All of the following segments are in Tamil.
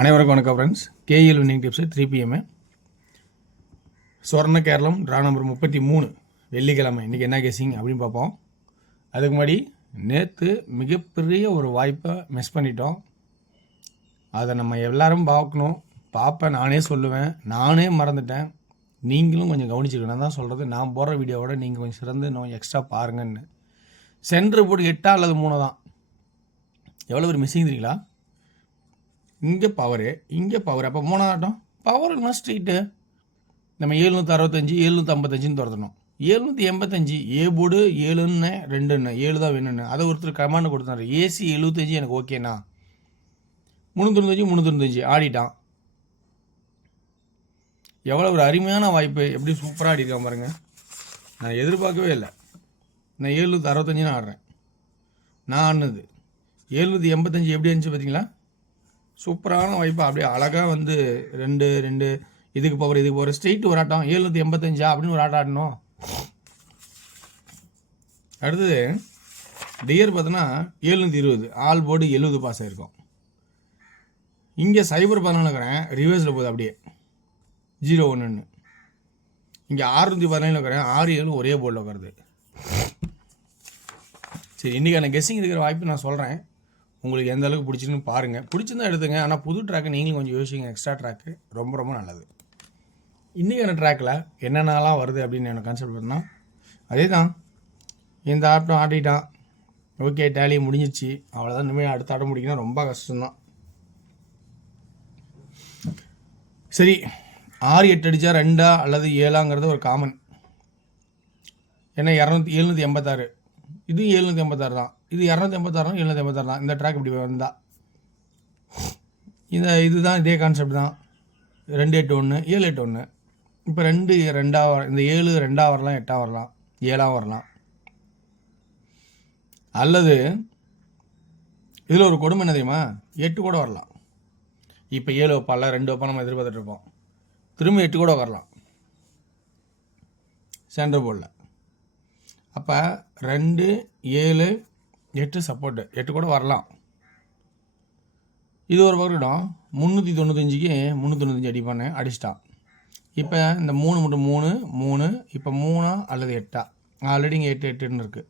அனைவருக்கும் வணக்கம் friends. KL winning tips 3 PM Swarna Keralam draw number 33 வெள்ளிக்கிழமை. இன்றைக்கி என்ன கெஸிங் அப்படின்னு பார்ப்போம். அதுக்கு முன்னாடி நேற்று மிகப்பெரிய ஒரு வாய்ப்பை மிஸ் பண்ணிட்டோம். அதை நம்ம எல்லோரும் பார்க்கணும். பார்ப்பேன், நானே சொல்லுவேன், நானே மறந்துட்டேன். நீங்களும் கொஞ்சம் கவனிச்சுக்கணும். நான் தான் சொல்கிறது, நான் போடுற வீடியோவோட நீங்கள் கொஞ்சம் சிறந்து இன்னும் எக்ஸ்ட்ரா பாருங்கன்னு. சென்ட்ரு போட்டு 8 அல்லது 3 தான். எவ்வளோ ஒரு மிஸ்ஸிங் தெரியுங்களா? இங்கே பவரு, இங்கே பவர். அப்போ 3 ஆட்டம் பவர்னா ஸ்ட்ரீட்டு நம்ம 765 755 துரத்தணும். 785 ஏ போர்டு 7ன்னு 2ன்னு 7 தான் வேணும்னு அதை ஒருத்தர் கமாண்ட் கொடுத்தாரு. ஏசி 75 எனக்கு ஓகேண்ணா. 395 ஆடிட்டான். எவ்வளோ ஒரு அருமையான வாய்ப்பு, எப்படி சூப்பராக ஆடிருக்கான் பாருங்கள். நான் எதிர்பார்க்கவே இல்லை. நான் 765 ஆடுறேன். நான் ஆடினது 785 எப்படி இருந்துச்சு பார்த்தீங்களா? சூப்பரான வாய்ப்பு. அப்படியே அழகாக வந்து 2 இதுக்கு பவர் ஸ்ட்ரெயிட் ஒரு ஆட்டம் 785 அப்படின்னு ஒரு ஆட்டம் ஆடணும். அடுத்தது டியர் பார்த்தோன்னா 720 ஆல் போர்டு 70 பாஸ் ஆகிருக்கும். இங்கே சைபர் 14 ரிவர்ஸில் போகுது, அப்படியே 0-1. இங்கே 617 6-7 ஒரே போர்டில் உட்காருது. சரி, இன்றைக்கான கெஸ்ஸிங் இருக்கிற வாய்ப்பு நான் சொல்கிறேன். உங்களுக்கு எந்த அளவுக்கு பிடிச்சிருன்னு பாருங்கள். பிடிச்சிருந்தா எடுத்துங்க. ஆனால் புது ட்ராக்கு நீங்களும் கொஞ்சம் யோசிங்க. எக்ஸ்ட்ரா ட்ராக்கு ரொம்ப ரொம்ப நல்லது. இன்றைக்கான ட்ராக்கில் என்னென்னலாம் வருது அப்படின்னு எனக்கு கான்செப்ட் பண்ணா அதே தான். இந்த ஆட்டம் ஆடிட்டான், ஓகே, டேலி முடிஞ்சிச்சு, அவ்வளோதான். இனிமேல் அடுத்த ஆட்டம் முடிக்கணும், ரொம்ப கஷ்டம்தான். சரி, 6-8 அடித்தா 2 அல்லது 7ங்கிறது ஒரு காமன். ஏன்னா 786 இது 786 தான், இது 286 786 தான். இந்த ட்ராக் இப்படி வந்தால் இதுதான் இதே கான்செப்ட் தான். 281 781. இப்போ 2 இந்த 7 2 வரலாம், 8 வரலாம், 7 வரலாம். அல்லது இதில் ஒரு கொடுமை என்ன தெரியுமா? 8 கூட வரலாம். இப்போ 7 வைப்பால 2 வைப்பா நம்ம எதிர்பார்த்துட்டு இருக்கோம். திரும்ப 8 கூட வரலாம் சென்டர் போர்டில். அப்போ 2 7 8 சப்போர்ட்டு 8 கூட வரலாம். இது ஒரு பக்கம் 395க்கு 395 அடிப்பானே, அடிச்சிட்டான். இப்போ இந்த 3 மட்டும் 3 இப்போ 3 அல்லது 8 ஆல்ரெடி இங்கே 8-8ன்னு இருக்குது.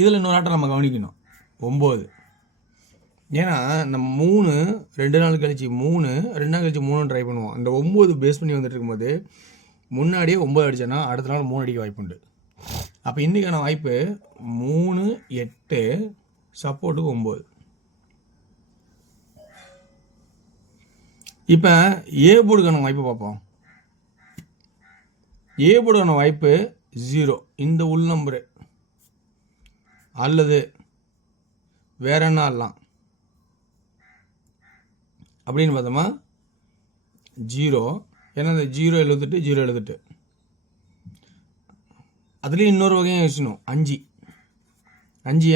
இதில் இன்னொரு ஆட்டம் நம்ம கவனிக்கணும், 9. ஏன்னா இந்த 3 2 நாள் கழிச்சு 3 2 நாள் கழிச்சு 3 ட்ரை பண்ணுவோம். இந்த 9 பேஸ் பண்ணி வந்துட்டு இருக்கும்போது முன்னாடியே 9 அடிச்சேன்னா அடுத்த நாள் 3 அடிக்க வாய்ப்பு உண்டு. அப்போ இன்றைக்கான வாய்ப்பு 3 8 சப்போர்ட்டுக்கு 9. இப்போ ஏ போர்டுக்கான வாய்ப்பு பார்ப்போம். ஏ போர்டுக்கான வாய்ப்பு 0, இந்த உள் நம்பரு அல்லது வேற என்ன ஆடலாம் அப்படின்னு பார்த்தோமா 0. ஏன்னா இந்த 078 078. அதுலேயும் இன்னொரு வகையும் யோசிக்கணும், 5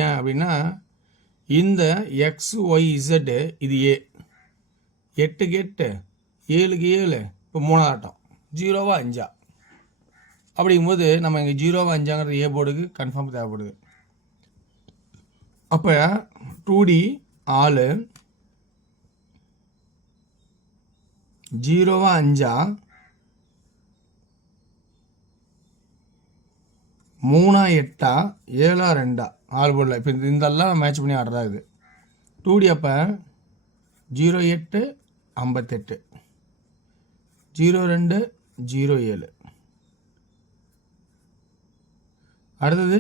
ஏன் அப்படின்னா இந்த XYZ இது A, 8க்கு 8 7க்கு 7 இப்போ 3 ஆட்டம் 0வா 5 அப்படிங்கும்போது நம்ம இங்கே 0வா 5ங்கிறது ஏ போர்டுக்கு கன்ஃபார்ம் தேவைப்படுது. அப்போ 2D ஆளு 0வா 5 3 8 7 2 ஆல் போர்டில். இப்போ இதெல்லாம் மேட்ச் பண்ணி ஆடுறதா இது 2D. அப்போ 08 58 02 07. அடுத்தது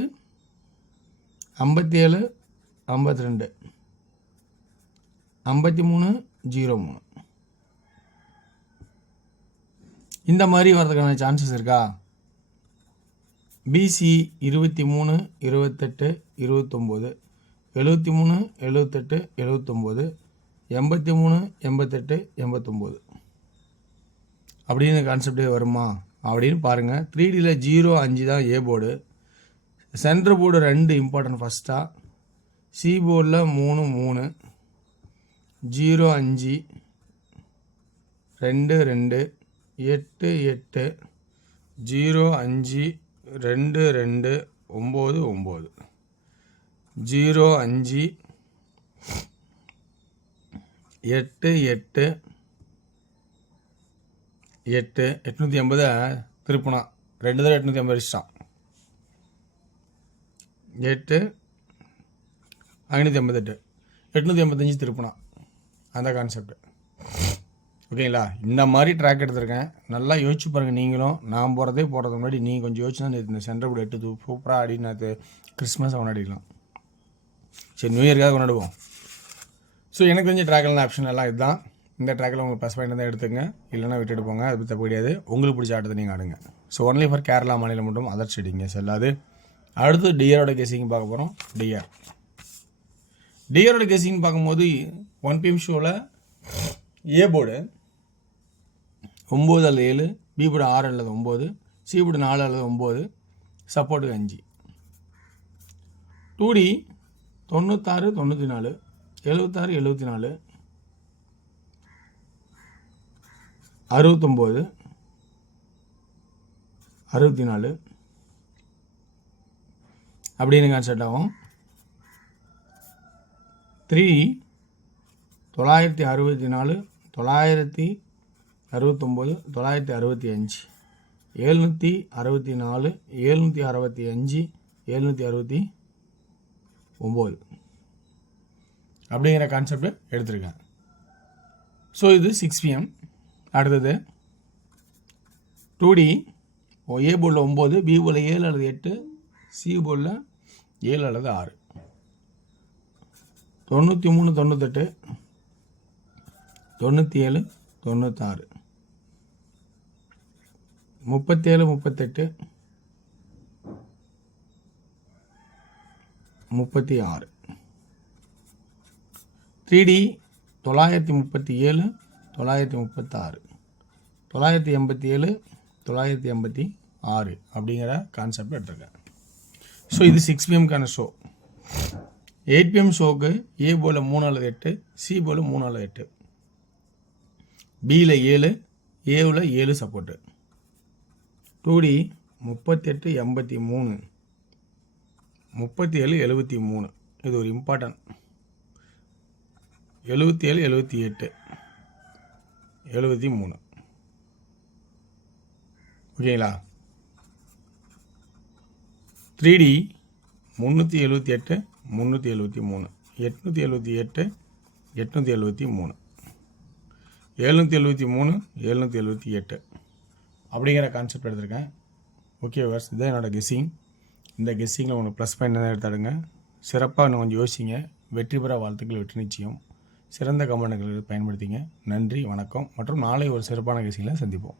57 52 53 03. இந்த மாதிரி வர்றதுக்கான சான்சஸ் இருக்கா? பிசி 23 28 29 73 78 79 83 88 89 அப்படின்னு கான்செப்டே வருமா அப்படின்னு பாருங்கள். 3Dயில் 0-5 தான் A board. Centre board 2 important. ஃபஸ்ட்டாக சி போர்டில் 3 3 0-5 2 2 8 8 0-5 2 2 9 9 0 5 8 8 8 880 திருப்பினா 2 தடவை 880 அடிச்சிட்டான். 8 588 885 திருப்பினா அந்த கான்செப்ட். ஓகேங்களா? இந்த மாதிரி ட்ராக் எடுத்திருக்கேன். நல்லா யோசிச்சு பாருங்கள் நீங்களும். நான் போகிறதுக்கு முன்னாடி நீங்கள் கொஞ்சம் யோசிச்சு தான் இந்த சென்டர் போர்டு 8 சூப்பராக ஆடி நேற்று கிறிஸ்மஸ் கொண்டாடிக்கலாம். சரி, நியூ இயர்க்காக கொண்டாடுவோம். ஸோ எனக்கு தெரிஞ்ச ட்ராக்லாம் ஆப்ஷன் எல்லாம் இதுதான். இந்த ட்ராக்கில் உங்களுக்கு ப்ளஸ் பாயிண்ட் தான் எடுத்துங்க, இல்லைனா விட்டுட்டு போங்க. அது தப்பு கிடையாது. உங்களுக்கு பிடிச்ச ஆட்டத்தை நீங்கள் ஆடுங்க. ஸோ ஒன்லி ஃபார் கேரளா மாநிலம் மட்டும் அதர் ஸ்டேட்டிங்க செல்லாது. அடுத்து டிஆரோட கேசிங் பார்க்க போகிறோம். டிஆரோட கேசிங் பார்க்கும்போது 1 PM ஷோவில் ஏ போர்டு 9 அல்லது 7, பி போர்டு 6 அல்லது 9, சி போர்டு 4 அல்லது 9, சப்போர்ட்டுக்கு 5. 2D 96 94 76 74 69 64 அப்படின்னு கான்செப்ட் ஆகும். 3D 964 969 965 764 765 769 அப்படிங்கிற கான்செப்ட் எடுத்திருக்கேன். ஸோ இது 6 PM. அடுத்தது 2D ஏ போர்டில் 9, பி போர்டில் 7 அல்லது 8, சி போர்டில் 7 அல்லது 6 93 98 97 96 37 38 36 3D 937 936 987 986 அப்படிங்கிற கான்செப்ட் எடுத்திருக்கேன். ஸோ இது 6 PMக்கான ஷோ. 8 PM ஷோக்கு ஏ போர்டில் 3 அல்லது 8, சி போர்டில் 3 அல்லது 8, பியில் 7, ஏவில் 7 சப்போர்ட்டு. 2D 38 83 37 73 இது ஒரு இம்பார்ட்டன்ட். 77 78 73 ஓகேங்களா? 3D 378 373 878 873 773 778 அப்படிங்கிற கான்செப்ட் எடுத்திருக்கேன். ஓகே வர்ஸ், இதுதான் என்னோட கெஸ்ஸிங். இந்த கெஸ்ஸிங்கில் உங்களுக்கு ப்ளஸ் பாயிண்ட் தான் எடுத்தாடுங்க. சிறப்பாக இன்னும் கொஞ்சம் யோசிங்க. வெற்றி பெற வாழ்த்துக்கள், வெற்றி நிச்சயம். சிறந்த கமெண்ட்களை பயன்படுத்திங்க. நன்றி, வணக்கம். மற்றும் நாளை ஒரு சிறப்பான கெஸ்ஸிங்கில் சந்திப்போம்.